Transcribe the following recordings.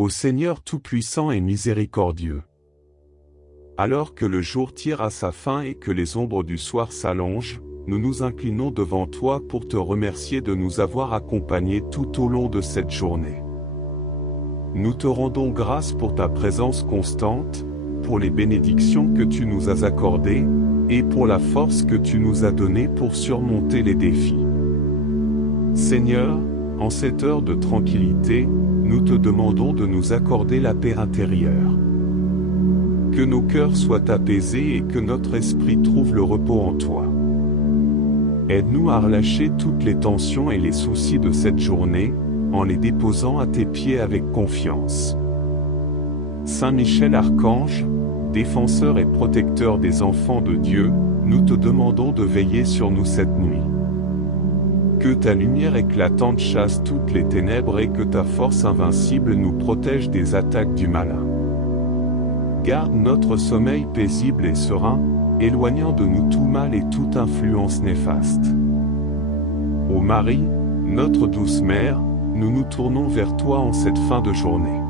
Ô Seigneur tout-puissant et miséricordieux, alors que le jour tire à sa fin et que les ombres du soir s'allongent, nous nous inclinons devant toi pour te remercier de nous avoir accompagnés tout au long de cette journée. Nous te rendons grâce pour ta présence constante, pour les bénédictions que tu nous as accordées, et pour la force que tu nous as donnée pour surmonter les défis. Seigneur, en cette heure de tranquillité, nous te demandons de nous accorder la paix intérieure. Que nos cœurs soient apaisés et que notre esprit trouve le repos en toi. Aide-nous à relâcher toutes les tensions et les soucis de cette journée, en les déposant à tes pieds avec confiance. Saint Michel Archange, défenseur et protecteur des enfants de Dieu, nous te demandons de veiller sur nous cette nuit. Que ta lumière éclatante chasse toutes les ténèbres et que ta force invincible nous protège des attaques du malin. Garde notre sommeil paisible et serein, éloignant de nous tout mal et toute influence néfaste. Ô Marie, notre douce mère, nous nous tournons vers toi en cette fin de journée.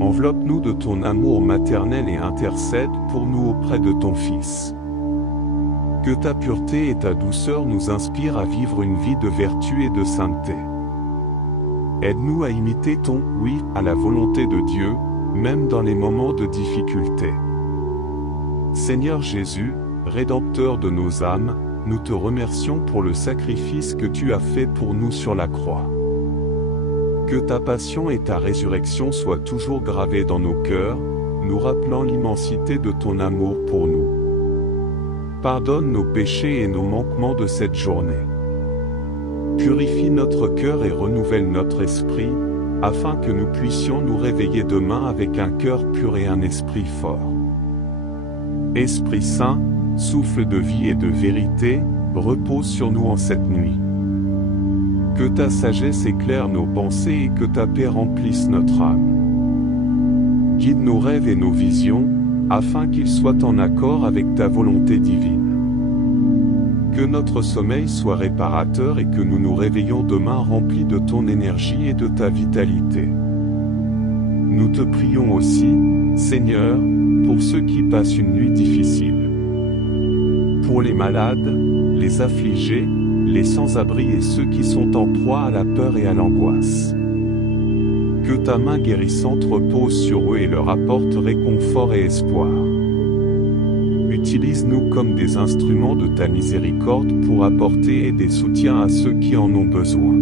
Enveloppe-nous de ton amour maternel et intercède pour nous auprès de ton Fils. Que ta pureté et ta douceur nous inspirent à vivre une vie de vertu et de sainteté. Aide-nous à imiter ton « oui » à la volonté de Dieu, même dans les moments de difficulté. Seigneur Jésus, Rédempteur de nos âmes, nous te remercions pour le sacrifice que tu as fait pour nous sur la croix. Que ta passion et ta résurrection soient toujours gravées dans nos cœurs, nous rappelant l'immensité de ton amour pour nous. Pardonne nos péchés et nos manquements de cette journée. Purifie notre cœur et renouvelle notre esprit, afin que nous puissions nous réveiller demain avec un cœur pur et un esprit fort. Esprit Saint, souffle de vie et de vérité, repose sur nous en cette nuit. Que ta sagesse éclaire nos pensées et que ta paix remplisse notre âme. Guide nos rêves et nos visions, afin qu'ils soient en accord avec ta volonté divine. Que notre sommeil soit réparateur et que nous nous réveillons demain remplis de ton énergie et de ta vitalité. Nous te prions aussi, Seigneur, pour ceux qui passent une nuit difficile. Pour les malades, les affligés, les sans-abri et ceux qui sont en proie à la peur et à l'angoisse. Que ta main guérissante repose sur eux et leur apporte réconfort et espoir. Utilise-nous comme des instruments de ta miséricorde pour apporter des soutiens à ceux qui en ont besoin.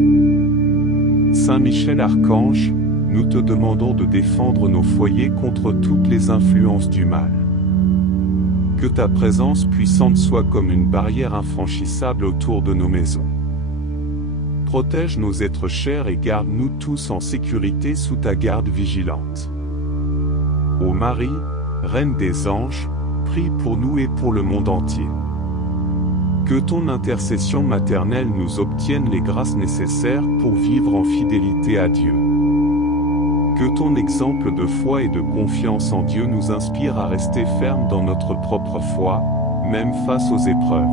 Saint Michel Archange, nous te demandons de défendre nos foyers contre toutes les influences du mal. Que ta présence puissante soit comme une barrière infranchissable autour de nos maisons. Protège nos êtres chers et garde-nous tous en sécurité sous ta garde vigilante. Ô Marie, Reine des anges, prie pour nous et pour le monde entier. Que ton intercession maternelle nous obtienne les grâces nécessaires pour vivre en fidélité à Dieu. Que ton exemple de foi et de confiance en Dieu nous inspire à rester fermes dans notre propre foi, même face aux épreuves.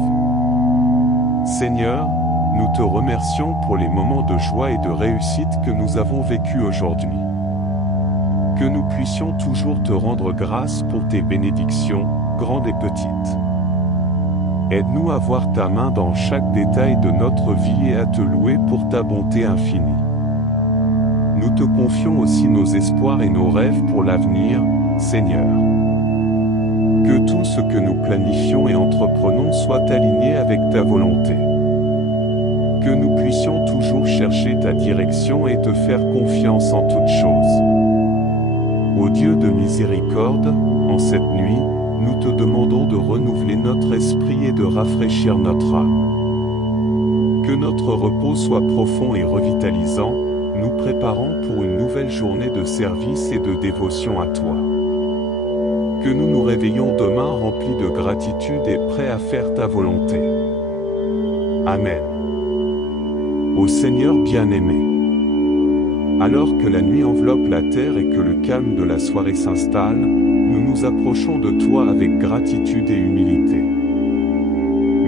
Seigneur, nous te remercions pour les moments de joie et de réussite que nous avons vécus aujourd'hui. Que nous puissions toujours te rendre grâce pour tes bénédictions, grandes et petites. Aide-nous à voir ta main dans chaque détail de notre vie et à te louer pour ta bonté infinie. Nous te confions aussi nos espoirs et nos rêves pour l'avenir, Seigneur. Que tout ce que nous planifions et entreprenons soit aligné avec ta volonté. Que nous puissions toujours chercher ta direction et te faire confiance en toutes choses. Ô Dieu de miséricorde, en cette nuit, nous te demandons de renouveler notre esprit et de rafraîchir notre âme. Que notre repos soit profond et revitalisant, nous préparant pour une nouvelle journée de service et de dévotion à toi. Que nous nous réveillons demain remplis de gratitude et prêts à faire ta volonté. Amen. Ô Seigneur bien-aimé, alors que la nuit enveloppe la terre et que le calme de la soirée s'installe, nous nous approchons de toi avec gratitude et humilité.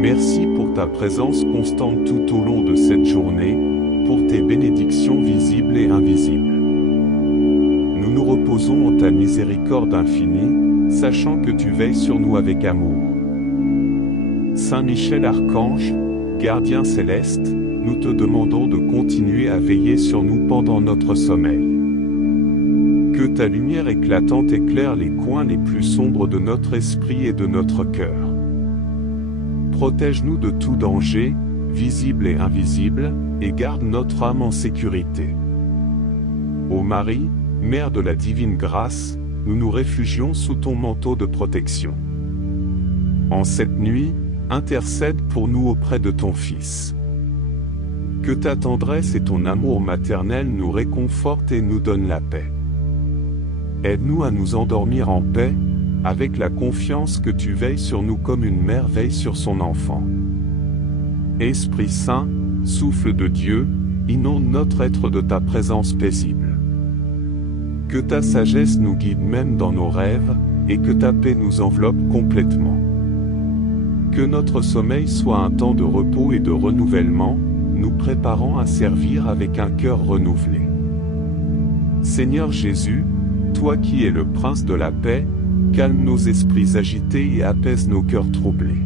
Merci pour ta présence constante tout au long de cette journée, pour tes bénédictions visibles et invisibles. nous nous reposons en ta miséricorde infinie, sachant que tu veilles sur nous avec amour. Saint Michel Archange, gardien céleste, nous te demandons de continuer à veiller sur nous pendant notre sommeil. Que ta lumière éclatante éclaire les coins les plus sombres de notre esprit et de notre cœur. Protège-nous de tout danger, visible et invisible, et garde notre âme en sécurité. Ô Marie, Mère de la divine grâce, nous nous réfugions sous ton manteau de protection. En cette nuit, intercède pour nous auprès de ton Fils. Que ta tendresse et ton amour maternel nous réconfortent et nous donnent la paix. Aide-nous à nous endormir en paix, avec la confiance que tu veilles sur nous comme une mère veille sur son enfant. Esprit Saint, souffle de Dieu, inonde notre être de ta présence paisible. Que ta sagesse nous guide même dans nos rêves, et que ta paix nous enveloppe complètement. Que notre sommeil soit un temps de repos et de renouvellement, nous préparant à servir avec un cœur renouvelé. Seigneur Jésus, toi qui es le Prince de la paix, calme nos esprits agités et apaise nos cœurs troublés.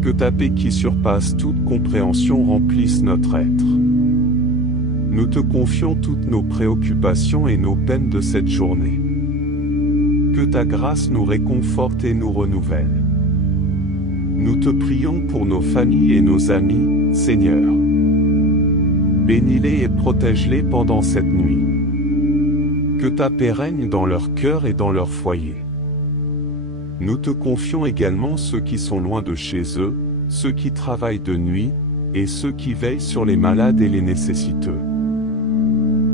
Que ta paix qui surpasse toute compréhension remplisse notre être. Nous te confions toutes nos préoccupations et nos peines de cette journée. Que ta grâce nous réconforte et nous renouvelle. Nous te prions pour nos familles et nos amis, Seigneur. Bénis-les et protège-les pendant cette nuit. Que ta paix règne dans leur cœur et dans leur foyer. Nous te confions également ceux qui sont loin de chez eux, ceux qui travaillent de nuit, et ceux qui veillent sur les malades et les nécessiteux.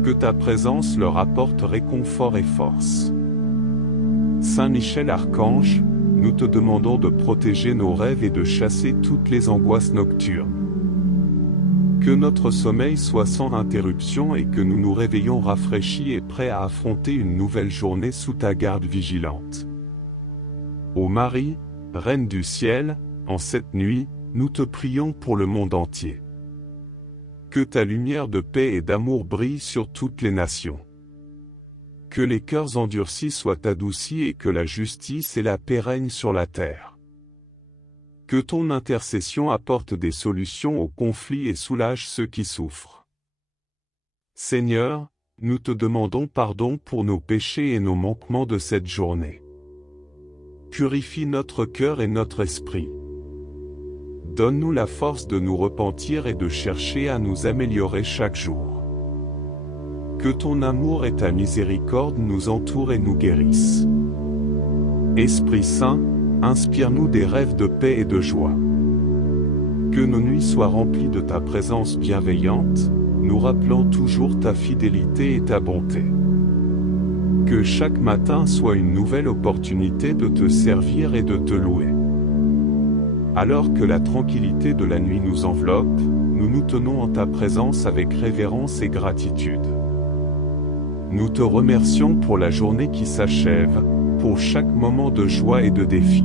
Que ta présence leur apporte réconfort et force. Saint Michel Archange, nous te demandons de protéger nos rêves et de chasser toutes les angoisses nocturnes. Que notre sommeil soit sans interruption et que nous nous réveillons rafraîchis et prêts à affronter une nouvelle journée sous ta garde vigilante. Ô Marie, Reine du ciel, en cette nuit, nous te prions pour le monde entier. Que ta lumière de paix et d'amour brille sur toutes les nations. Que les cœurs endurcis soient adoucis et que la justice et la paix règnent sur la terre. Que ton intercession apporte des solutions aux conflits et soulage ceux qui souffrent. Seigneur, nous te demandons pardon pour nos péchés et nos manquements de cette journée. Purifie notre cœur et notre esprit. Donne-nous la force de nous repentir et de chercher à nous améliorer chaque jour. Que ton amour et ta miséricorde nous entourent et nous guérissent. Esprit Saint, inspire-nous des rêves de paix et de joie. Que nos nuits soient remplies de ta présence bienveillante, nous rappelant toujours ta fidélité et ta bonté. Que chaque matin soit une nouvelle opportunité de te servir et de te louer. Alors que la tranquillité de la nuit nous enveloppe, nous nous tenons en ta présence avec révérence et gratitude. Nous te remercions pour la journée qui s'achève, pour chaque moment de joie et de défi.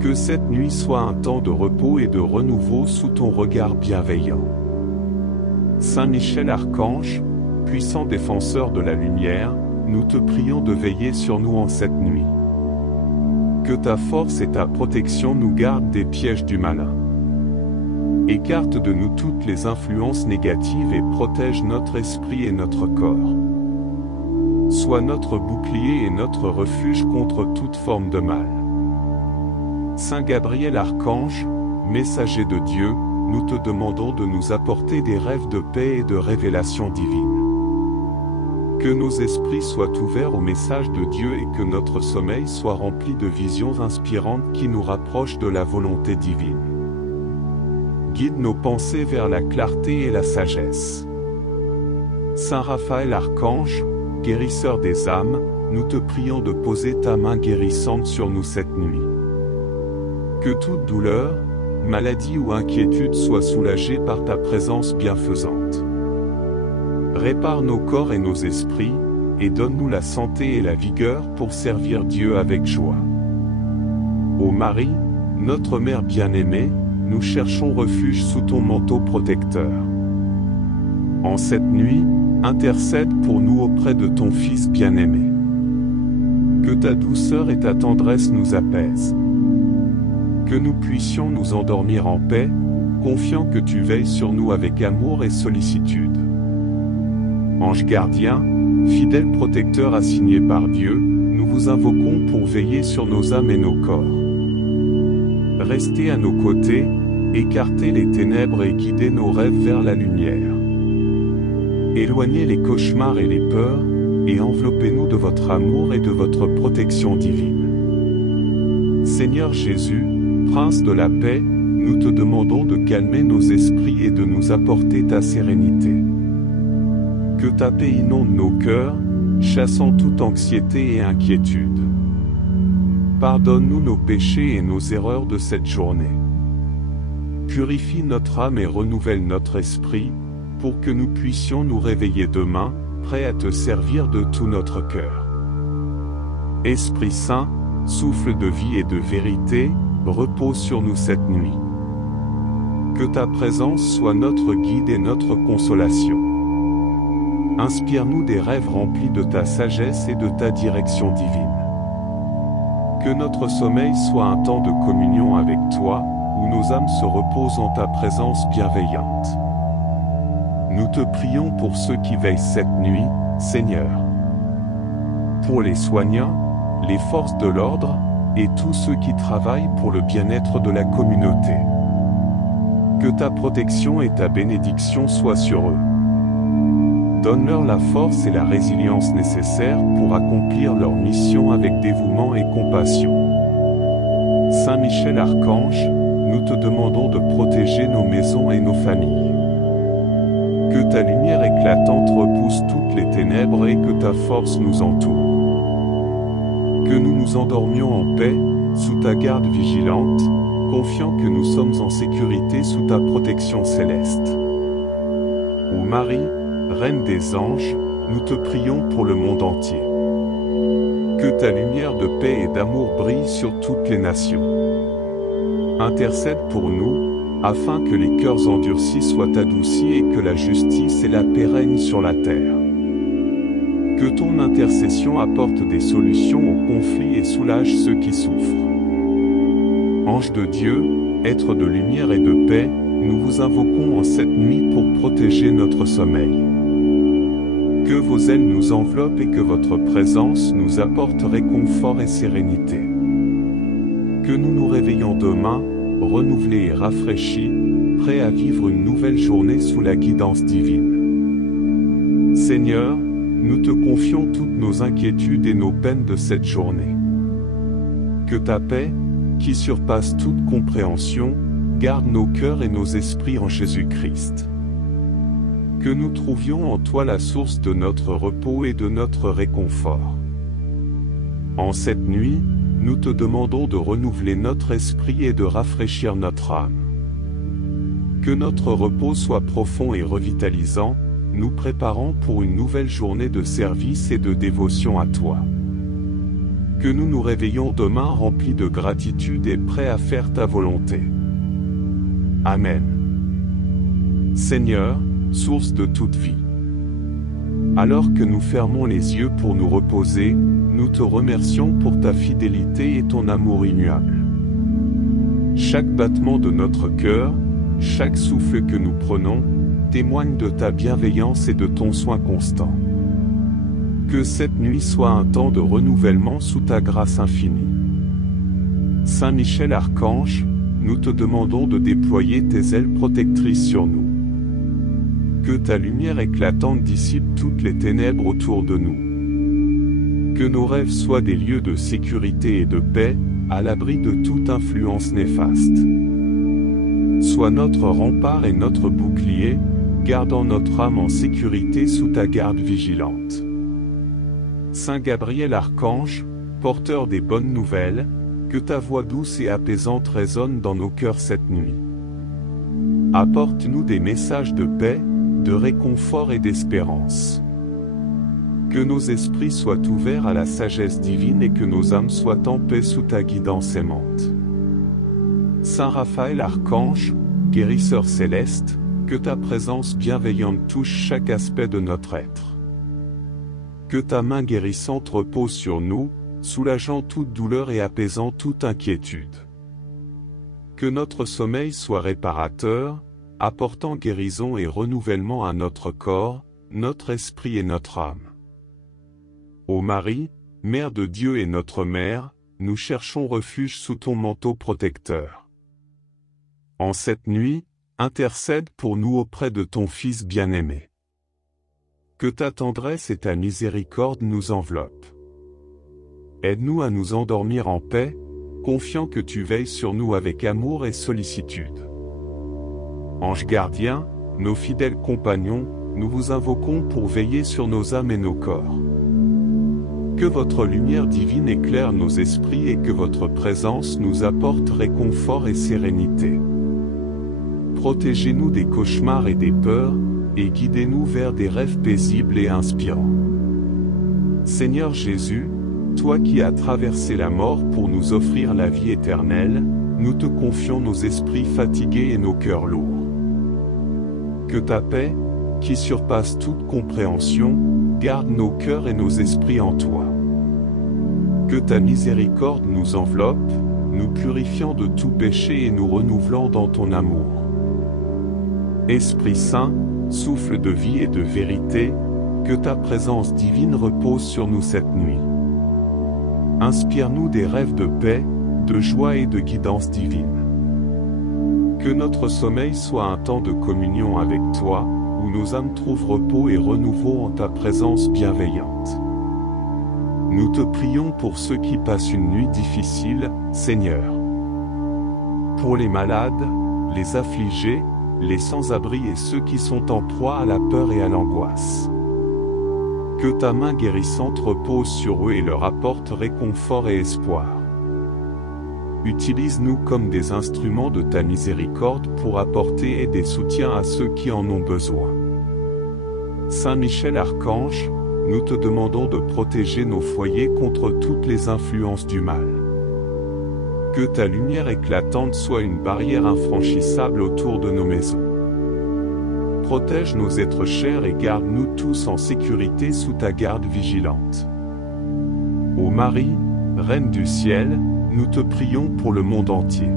Que cette nuit soit un temps de repos et de renouveau sous ton regard bienveillant. Saint Michel Archange, puissant défenseur de la lumière, nous te prions de veiller sur nous en cette nuit. Que ta force et ta protection nous gardent des pièges du malin. Écarte de nous toutes les influences négatives et protège notre esprit et notre corps. Sois notre bouclier et notre refuge contre toute forme de mal. Saint Gabriel Archange, messager de Dieu, nous te demandons de nous apporter des rêves de paix et de révélation divine. Que nos esprits soient ouverts au message de Dieu et que notre sommeil soit rempli de visions inspirantes qui nous rapprochent de la volonté divine. Guide nos pensées vers la clarté et la sagesse. Saint Raphaël Archange, guérisseur des âmes, nous te prions de poser ta main guérissante sur nous cette nuit. Que toute douleur, maladie ou inquiétude soit soulagée par ta présence bienfaisante. Répare nos corps et nos esprits, et donne-nous la santé et la vigueur pour servir Dieu avec joie. Ô Marie, notre Mère bien-aimée, nous cherchons refuge sous ton manteau protecteur. En cette nuit, intercède pour nous auprès de ton Fils bien-aimé. Que ta douceur et ta tendresse nous apaisent. Que nous puissions nous endormir en paix, confiants que tu veilles sur nous avec amour et sollicitude. Ange gardien, fidèle protecteur assigné par Dieu, nous vous invoquons pour veiller sur nos âmes et nos corps. Restez à nos côtés, écartez les ténèbres et guidez nos rêves vers la lumière. Éloignez les cauchemars et les peurs, et enveloppez-nous de votre amour et de votre protection divine. Seigneur Jésus, Prince de la paix, nous te demandons de calmer nos esprits et de nous apporter ta sérénité. Que ta paix inonde nos cœurs, chassant toute anxiété et inquiétude. Pardonne-nous nos péchés et nos erreurs de cette journée. Purifie notre âme et renouvelle notre esprit, pour que nous puissions nous réveiller demain, prêts à te servir de tout notre cœur. Esprit Saint, souffle de vie et de vérité, repose sur nous cette nuit. Que ta présence soit notre guide et notre consolation. Inspire-nous des rêves remplis de ta sagesse et de ta direction divine. Que notre sommeil soit un temps de communion avec toi, où nos âmes se reposent en ta présence bienveillante. Nous te prions pour ceux qui veillent cette nuit, Seigneur. Pour les soignants, les forces de l'ordre, et tous ceux qui travaillent pour le bien-être de la communauté. Que ta protection et ta bénédiction soient sur eux. Donne-leur la force et la résilience nécessaires pour accomplir leur mission avec dévouement et compassion. Saint Michel Archange, nous te demandons de protéger nos maisons et nos familles. Que ta lumière éclatante repousse toutes les ténèbres et que ta force nous entoure. Que nous nous endormions en paix, sous ta garde vigilante, confiants que nous sommes en sécurité sous ta protection céleste. Ô Marie, Reine des anges, nous te prions pour le monde entier. Que ta lumière de paix et d'amour brille sur toutes les nations. Intercède pour nous, afin que les cœurs endurcis soient adoucis et que la justice et la paix règnent sur la terre. Que ton intercession apporte des solutions aux conflits et soulage ceux qui souffrent. Ange de Dieu, être de lumière et de paix, nous vous invoquons en cette nuit pour protéger notre sommeil. Que vos ailes nous enveloppent et que votre présence nous apporte réconfort et sérénité. Que nous nous réveillons demain, renouvelés et rafraîchis, prêts à vivre une nouvelle journée sous la guidance divine. Seigneur, nous te confions toutes nos inquiétudes et nos peines de cette journée. Que ta paix, qui surpasse toute compréhension, garde nos cœurs et nos esprits en Jésus-Christ. Que nous trouvions en toi la source de notre repos et de notre réconfort. En cette nuit, nous te demandons de renouveler notre esprit et de rafraîchir notre âme. Que notre repos soit profond et revitalisant, nous préparant pour une nouvelle journée de service et de dévotion à toi. Que nous nous réveillons demain remplis de gratitude et prêts à faire ta volonté. Amen. Seigneur, source de toute vie. Alors que nous fermons les yeux pour nous reposer, nous te remercions pour ta fidélité et ton amour immuable. Chaque battement de notre cœur, chaque souffle que nous prenons, témoigne de ta bienveillance et de ton soin constant. Que cette nuit soit un temps de renouvellement sous ta grâce infinie. Saint Michel Archange, nous te demandons de déployer tes ailes protectrices sur nous. Que ta lumière éclatante dissipe toutes les ténèbres autour de nous. Que nos rêves soient des lieux de sécurité et de paix, à l'abri de toute influence néfaste. Sois notre rempart et notre bouclier, gardant notre âme en sécurité sous ta garde vigilante. Saint Gabriel Archange, porteur des bonnes nouvelles, que ta voix douce et apaisante résonne dans nos cœurs cette nuit. Apporte-nous des messages de paix, de réconfort et d'espérance. Que nos esprits soient ouverts à la sagesse divine et que nos âmes soient en paix sous ta guidance aimante. Saint Raphaël Archange, guérisseur céleste, Que ta présence bienveillante touche chaque aspect de notre être. Que ta main guérissante repose sur nous, soulageant toute douleur et apaisant toute inquiétude. Que notre sommeil soit réparateur, apportant guérison et renouvellement à notre corps, notre esprit et notre âme. Ô Marie, Mère de Dieu et notre Mère, nous cherchons refuge sous ton manteau protecteur. En cette nuit, intercède pour nous auprès de ton Fils bien-aimé. Que ta tendresse et ta miséricorde nous enveloppent. Aide-nous à nous endormir en paix, confiant que tu veilles sur nous avec amour et sollicitude. Ange gardien, nos fidèles compagnons, nous vous invoquons pour veiller sur nos âmes et nos corps. Que votre lumière divine éclaire nos esprits et que votre présence nous apporte réconfort et sérénité. Protégez-nous des cauchemars et des peurs, et guidez-nous vers des rêves paisibles et inspirants. Seigneur Jésus, toi qui as traversé la mort pour nous offrir la vie éternelle, nous te confions nos esprits fatigués et nos cœurs lourds. Que ta paix, qui surpasse toute compréhension, garde nos cœurs et nos esprits en toi. Que ta miséricorde nous enveloppe, nous purifiant de tout péché et nous renouvelant dans ton amour. Esprit Saint, souffle de vie et de vérité, que ta présence divine repose sur nous cette nuit. Inspire-nous des rêves de paix, de joie et de guidance divine. Que notre sommeil soit un temps de communion avec toi, où nos âmes trouvent repos et renouveau en ta présence bienveillante. Nous te prions pour ceux qui passent une nuit difficile, Seigneur. Pour les malades, les affligés, les sans-abri et ceux qui sont en proie à la peur et à l'angoisse. Que ta main guérissante repose sur eux et leur apporte réconfort et espoir. Utilise-nous comme des instruments de ta miséricorde pour apporter aide et soutien à ceux qui en ont besoin. Saint Michel Archange, nous te demandons de protéger nos foyers contre toutes les influences du mal. Que ta lumière éclatante soit une barrière infranchissable autour de nos maisons. Protège nos êtres chers et garde-nous tous en sécurité sous ta garde vigilante. Ô Marie, Reine du ciel, nous te prions pour le monde entier.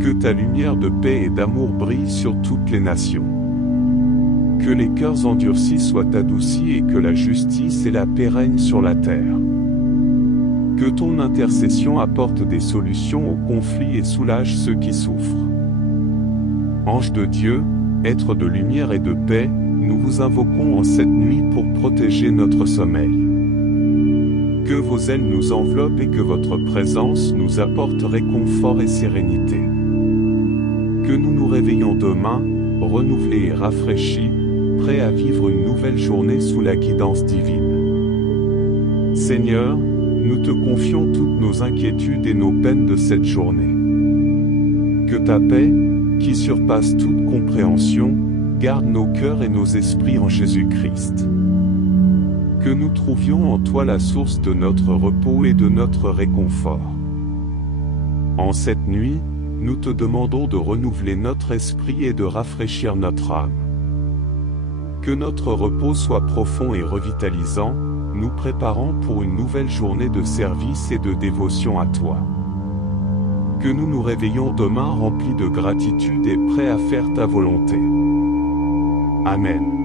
Que ta lumière de paix et d'amour brille sur toutes les nations. Que les cœurs endurcis soient adoucis et que la justice et la paix règnent sur la terre. Que ton intercession apporte des solutions aux conflits et soulage ceux qui souffrent. Ange de Dieu, être de lumière et de paix, nous vous invoquons en cette nuit pour protéger notre sommeil. Que vos ailes nous enveloppent et que votre présence nous apporte réconfort et sérénité. Que nous nous réveillons demain, renouvelés et rafraîchis, prêts à vivre une nouvelle journée sous la guidance divine. Seigneur, nous te confions toutes nos inquiétudes et nos peines de cette journée. Que ta paix, qui surpasse toute compréhension, garde nos cœurs et nos esprits en Jésus-Christ. Que nous trouvions en toi la source de notre repos et de notre réconfort. En cette nuit, nous te demandons de renouveler notre esprit et de rafraîchir notre âme. Que notre repos soit profond et revitalisant, nous préparant pour une nouvelle journée de service et de dévotion à toi. Que nous nous réveillons demain remplis de gratitude et prêts à faire ta volonté. Amen.